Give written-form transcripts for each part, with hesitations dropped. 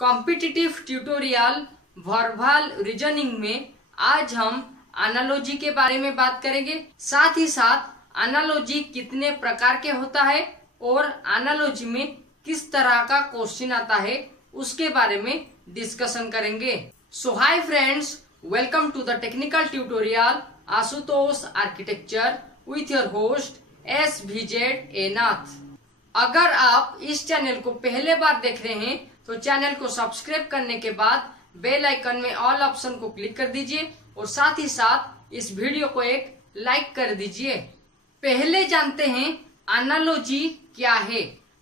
Competitive tutorial verbal reasoning में आज हम एनालॉजी के बारे में बात करेंगे। साथ ही साथ एनालॉजी कितने प्रकार के होता है और एनालॉजी में किस तरह का क्वेश्चन आता है उसके बारे में डिस्कशन करेंगे। So hi friends, welcome to the technical tutorial Ashutosh architecture with your host SVZ Nath. अगर आप इस चैनल को पहले बार देख रहे हैं तो चैनल को सब्सक्राइब करने के बाद बेल आइकन में ऑल ऑप्शन को क्लिक कर दीजिए और साथ ही साथ इस वीडियो को एक लाइक कर दीजिए। पहले जानते हैं एनालॉजी क्या है।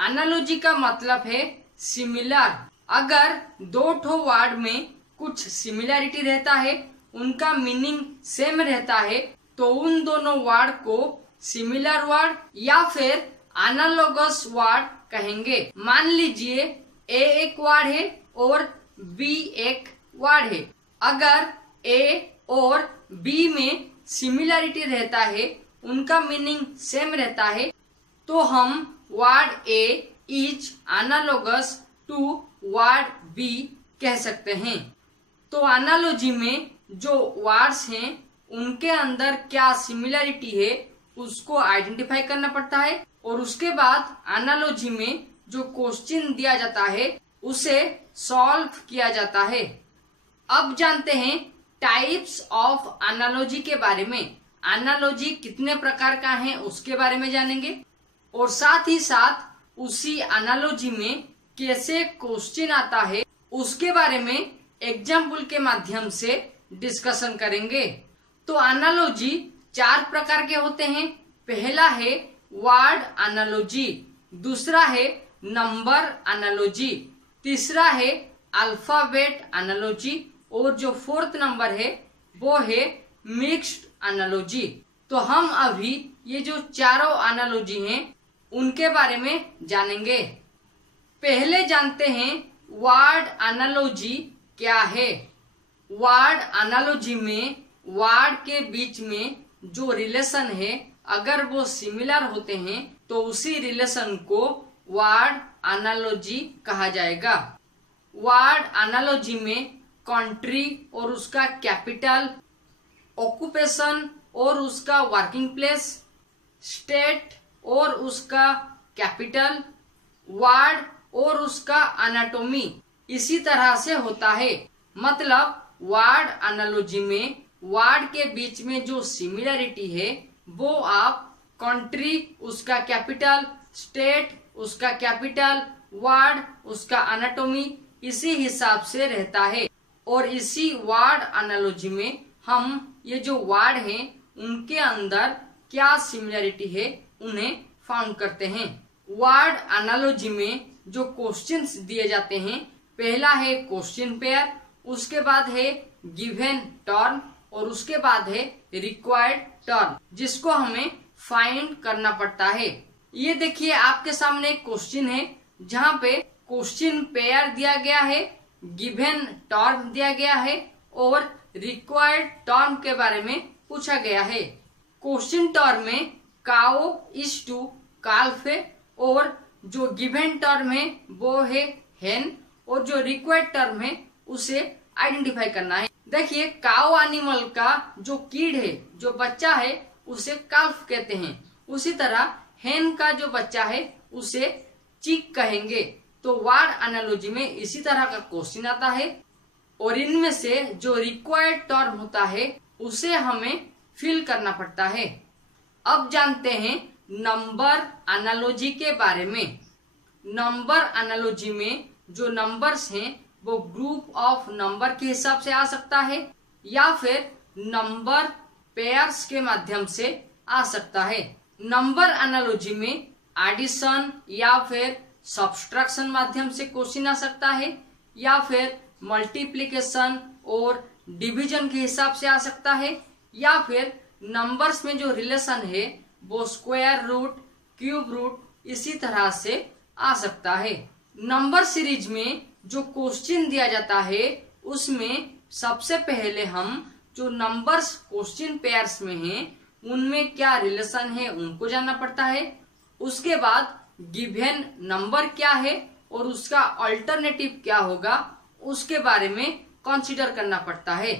एनालॉजी का मतलब है सिमिलर। अगर दो ठो वर्ड में कुछ सिमिलरिटी रहता है, उनका मीनिंग सेम रहता है, तो उन दोनों वर्ड को सिमिलर वर्ड या फिर एनालोगस वर्ड कहेंगे। मान लीजिए ए एक वर्ड है और बी एक वर्ड है। अगर ए और बी में सिमिलरिटी रहता है, उनका मीनिंग सेम रहता है, तो हम word A is analogous to word B कह सकते हैं। तो एनालॉजी में जो वर्ड्स हैं उनके अंदर क्या सिमिलरिटी है उसको आइडेंटिफाई करना पड़ता है और उसके बाद एनालॉजी में जो क्वेश्चन दिया जाता है उसे सॉल्व किया जाता है। अब जानते हैं टाइप्स ऑफ एनालॉजी के बारे में। एनालॉजी कितने प्रकार का है उसके बारे में जानेंगे और साथ ही साथ उसी एनालॉजी में कैसे क्वेश्चन आता है उसके बारे में एग्जाम्पल के माध्यम से डिस्कशन करेंगे। तो एनालॉजी चार प्रकार के होते हैं। पहला है वर्ड एनालॉजी, दूसरा है नंबर एनालॉजी, तीसरा है अल्फाबेट एनालॉजी और जो फोर्थ नंबर है वो है मिक्स्ड एनालॉजी। तो हम अभी ये जो चारों एनालॉजी हैं उनके बारे में जानेंगे। पहले जानते हैं वर्ड एनालॉजी क्या है। वर्ड एनालॉजी में वर्ड के बीच में जो रिलेशन है, अगर वो सिमिलर होते हैं तो उसी रिलेशन को वर्ड एनालॉजी कहा जाएगा। वर्ड एनालॉजी में कंट्री और उसका कैपिटल, ऑक्यूपेशन और उसका वर्किंग प्लेस, स्टेट और उसका कैपिटल, वर्ड और उसका एनाटॉमी इसी तरह से होता है। मतलब वर्ड एनालॉजी में वर्ड के बीच में जो सिमिलरिटी है वो आप कंट्री उसका कैपिटल, स्टेट उसका कैपिटल, वर्ड उसका एनाटॉमी इसी हिसाब से रहता है। और इसी वर्ड एनालॉजी में हम ये जो वर्ड हैं उनके अंदर क्या सिमिलरिटी है उन्हें फाउंड करते हैं। वर्ड एनालॉजी में जो क्वेश्चंस दिए जाते हैं, पहला है क्वेश्चन पेयर, उसके बाद है गिवन टर्म और उसके बाद है रिक्वायर्ड टर्म, जिसको हमें फाइंड करना पड़ता है। ये देखिए आपके सामने एक क्वेश्चन है जहाँ पे क्वेश्चन पेयर दिया गया है, गिवन टर्म दिया गया है और रिक्वायर्ड टर्म के बारे में पूछा गया है। क्वेश्चन टर्म में काओ इज टू काल्फ है और जो गिवन टर्म है वो है हेन और जो रिक्वायर्ड टर्म है उसे आइडेंटिफाई करना है। देखिए काउ एनिमल का जो किड है, जो बच्चा है, उसे काल्फ कहते हैं। उसी तरह हेन का जो बच्चा है उसे चिक कहेंगे। तो वर्ड एनालॉजी में इसी तरह का क्वेश्चन आता है और इनमें से जो रिक्वायर्ड टर्म होता है उसे हमें फिल करना पड़ता है। अब जानते हैं नंबर एनालॉजी के बारे में। नंबर एनालॉजी में जो नंबर्स हैं वो ग्रुप ऑफ नंबर के हिसाब से आ सकता है या फिर नंबर पेयर्स के माध्यम से आ सकता है। नंबर एनालॉजी में एडिशन या फिर सब्सट्रैक्शन माध्यम से क्वेश्चन आ सकता है या फिर मल्टीप्लिकेशन और डिवीजन के हिसाब से आ सकता है या फिर नंबर्स में जो रिलेशन है वो स्क्वायर रूट, क्यूब रूट इसी तरह से आ सकता है। नंबर सीरीज में जो क्वेश्चन दिया जाता है उसमें सबसे पहले हम जो नंबर्स क्वेश्चन पेयर्स में हैं उनमें क्या रिलेशन है उनको जानना पड़ता है। उसके बाद गिवन नंबर क्या है और उसका अल्टरनेटिव क्या होगा उसके बारे में कंसीडर करना पड़ता है।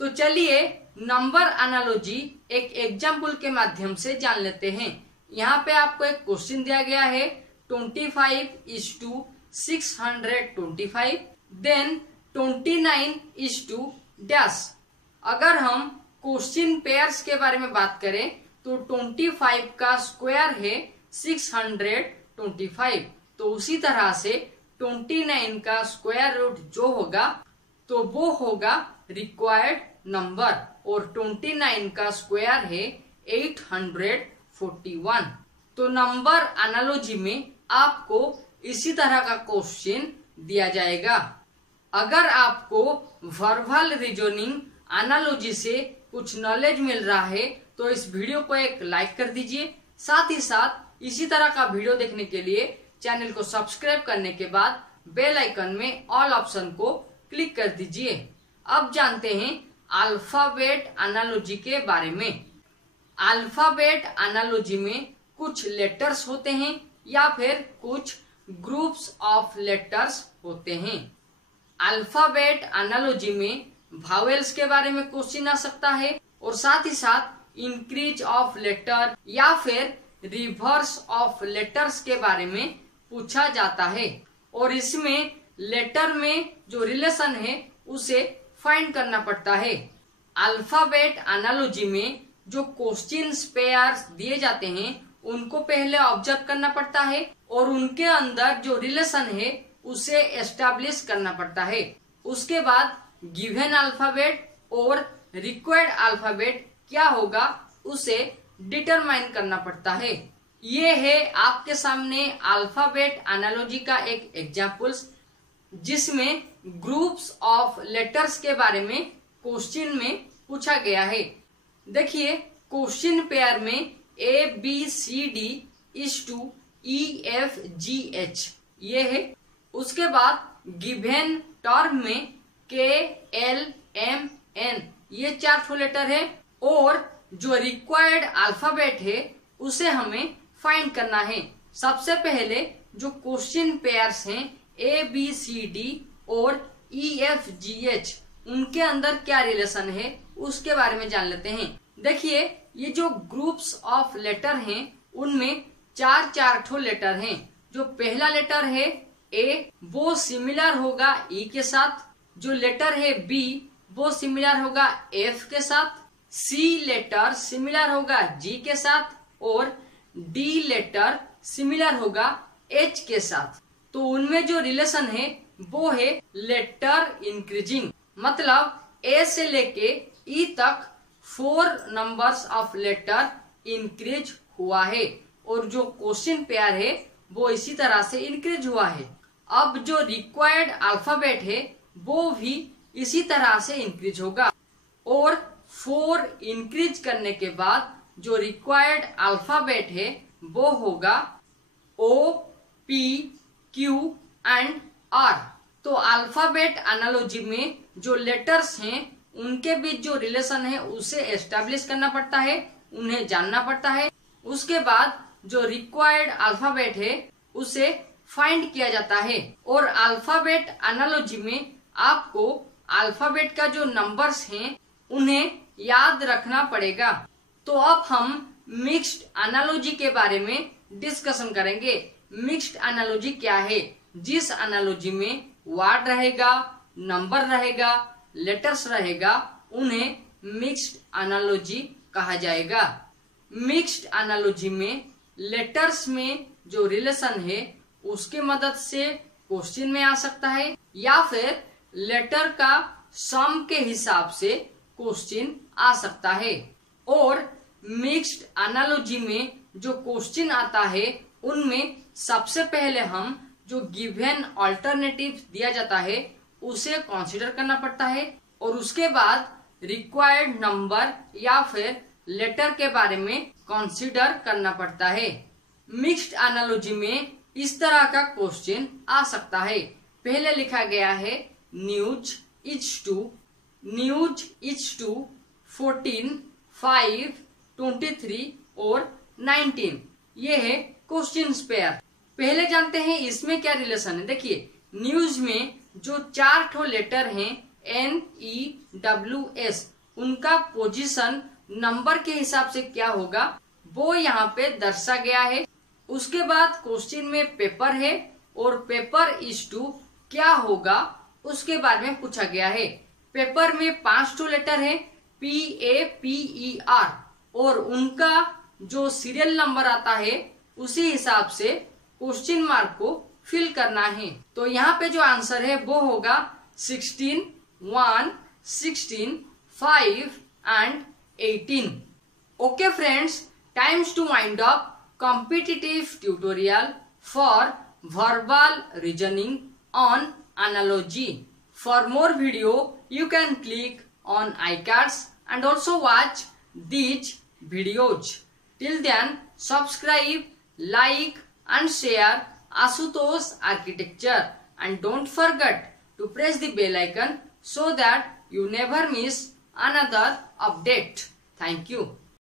तो चलिए नंबर एनालॉजी एक एग्जाम्पल के माध्यम से जान लेते हैं। यहाँ पे आपको एक क्वेश्चन दिया गया है 25:625 देन 29:डैश। अगर हम क्वेश्चन पेयर्स के बारे में बात करें तो 25 का स्क्वायर है 625, तो उसी तरह से 29 का स्क्वायर रूट जो होगा तो वो होगा रिक्वायर्ड नंबर, और 29 का स्क्वायर है 841। तो नंबर एनालॉजी में आपको इसी तरह का क्वेश्चन दिया जाएगा। अगर आपको वर्बल रीजनिंग एनालॉजी से कुछ नॉलेज मिल रहा है तो इस वीडियो को एक लाइक कर दीजिए। साथ ही साथ इसी तरह का वीडियो देखने के लिए चैनल को सब्सक्राइब करने के बाद बेल आइकन में ऑल ऑप्शन को क्लिक कर दीजिए। अब जानते हैं अल्फाबेट एनालॉजी के बारे में। अल्फाबेट एनालॉजी में कुछ लेटर्स होते हैं या फिर कुछ ग्रुप्स ऑफ लेटर्स होते हैं। अल्फाबेट एनालॉजी में वावेल्स के बारे में क्वेश्चन आ सकता है और साथ ही साथ इंक्रीज ऑफ लेटर या फिर रिवर्स ऑफ लेटर्स के बारे में पूछा जाता है, और इसमें लेटर में जो रिलेशन है उसे फाइंड करना पड़ता है। अल्फाबेट एनालॉजी में जो क्वेश्चंस पेयर्स दिए जाते हैं उनको पहले ऑब्जर्व करना पड़ता है और उनके अंदर जो रिलेशन है उसे एस्टैब्लिश करना पड़ता है। उसके बाद गिवन अल्फाबेट और रिक्वायर्ड अल्फाबेट क्या होगा उसे डिटरमाइन करना पड़ता है। ये है आपके सामने अल्फाबेट एनालॉजी का एक एग्जाम्पल्स जिसमें ग्रुप्स ऑफ लेटर्स के बारे में क्वेश्चन में पूछा गया है। देखिए क्वेश्चन पेयर में ABCD EFGH ये है। उसके बाद गिवन टर्म में KLMN ये 4 लेटर है, और जो रिक्वायर्ड अल्फाबेट है उसे हमें फाइंड करना है। सबसे पहले जो क्वेश्चन पेयर्स हैं ABCD और EFGH उनके अंदर क्या रिलेशन है उसके बारे में जान लेते हैं। देखिए ये जो ग्रुप्स ऑफ लेटर हैं उनमें 4 लेटर हैं। जो पहला लेटर है A वो सिमिलर होगा E के साथ, जो लेटर है B वो सिमिलर होगा F के साथ, C लेटर सिमिलर होगा G के साथ और D लेटर सिमिलर होगा H के साथ। तो उनमें जो रिलेशन है वो है लेटर इंक्रीजिंग, मतलब A से लेके E तक 4 नंबर्स ऑफ लेटर इंक्रीज हुआ है, और जो क्वेश्चन पेयर है वो इसी तरह से इंक्रीज हुआ है। अब जो रिक्वायर्ड अल्फाबेट है वो भी इसी तरह से इंक्रीज होगा, और 4 इंक्रीज करने के बाद जो रिक्वायर्ड अल्फाबेट है वो होगा O, P, Q and R। तो अल्फाबेट एनालॉजी में जो लेटर्स हैं उनके बीच जो रिलेशन है उसे एस्टेब्लिश करना पड़ता है, उन्हें जानना पड़ता है। उसके बाद जो रिक्वायर्ड अल्फाबेट है उसे फाइंड किया जाता है, और अल्फाबेट एनालॉजी में आपको अल्फाबेट का जो नंबर्स हैं उन्हें याद रखना पड़ेगा। तो अब हम मिक्स्ड एनालॉजी के बारे में डिस्कशन करेंगे। मिक्स्ड एनालॉजी क्या है? जिस एनालॉजी में वर्ड रहेगा, नंबर रहेगा, लेटर्स रहेगा, उन्हें मिक्स्ड एनालॉजी कहा जाएगा। मिक्स्ड एनालॉजी में लेटर्स में जो रिलेशन है उसकी मदद से क्वेश्चन में आ सकता है, या फिर लेटर का सम के हिसाब से क्वेश्चन आ सकता है। और मिक्स्ड एनालॉजी में जो क्वेश्चन आता है उनमें सबसे पहले हम जो गिवन अल्टरनेटिव दिया जाता है उसे कंसीडर करना पड़ता है, और उसके बाद रिक्वायर्ड नंबर या फिर लेटर के बारे में कंसीडर करना पड़ता है। मिक्स्ड एनालॉजी में इस तरह का क्वेश्चन आ सकता है। पहले लिखा गया है न्यूज इज टू 14, 5, 23 और 19। ये है क्वेश्चन पेयर। पहले जानते हैं इसमें क्या रिलेशन है। देखिए न्यूज में जो 4 ठो लेटर हैं NEWS, उनका पोजीशन नंबर के हिसाब से क्या होगा वो यहाँ पे दर्शा गया है। उसके बाद क्वेश्चन में पेपर है और पेपर इज टू क्या होगा उसके बारे में पूछा गया है। पेपर में 5 ठो लेटर है PAPER और उनका जो सीरियल नंबर आता है उसी हिसाब से क्वेश्चन मार्क को फिल करना है। तो यहाँ पे जो आंसर है वो होगा 16, 1, 16, 5 and 18. Okay friends, times to wind up competitive tutorial for verbal reasoning on analogy. For more video, you can click on iCards and also watch these videos. Till then, subscribe, like and share Ashutosh Architecture, and don't forget to press the bell icon so that you never miss another update. Thank you.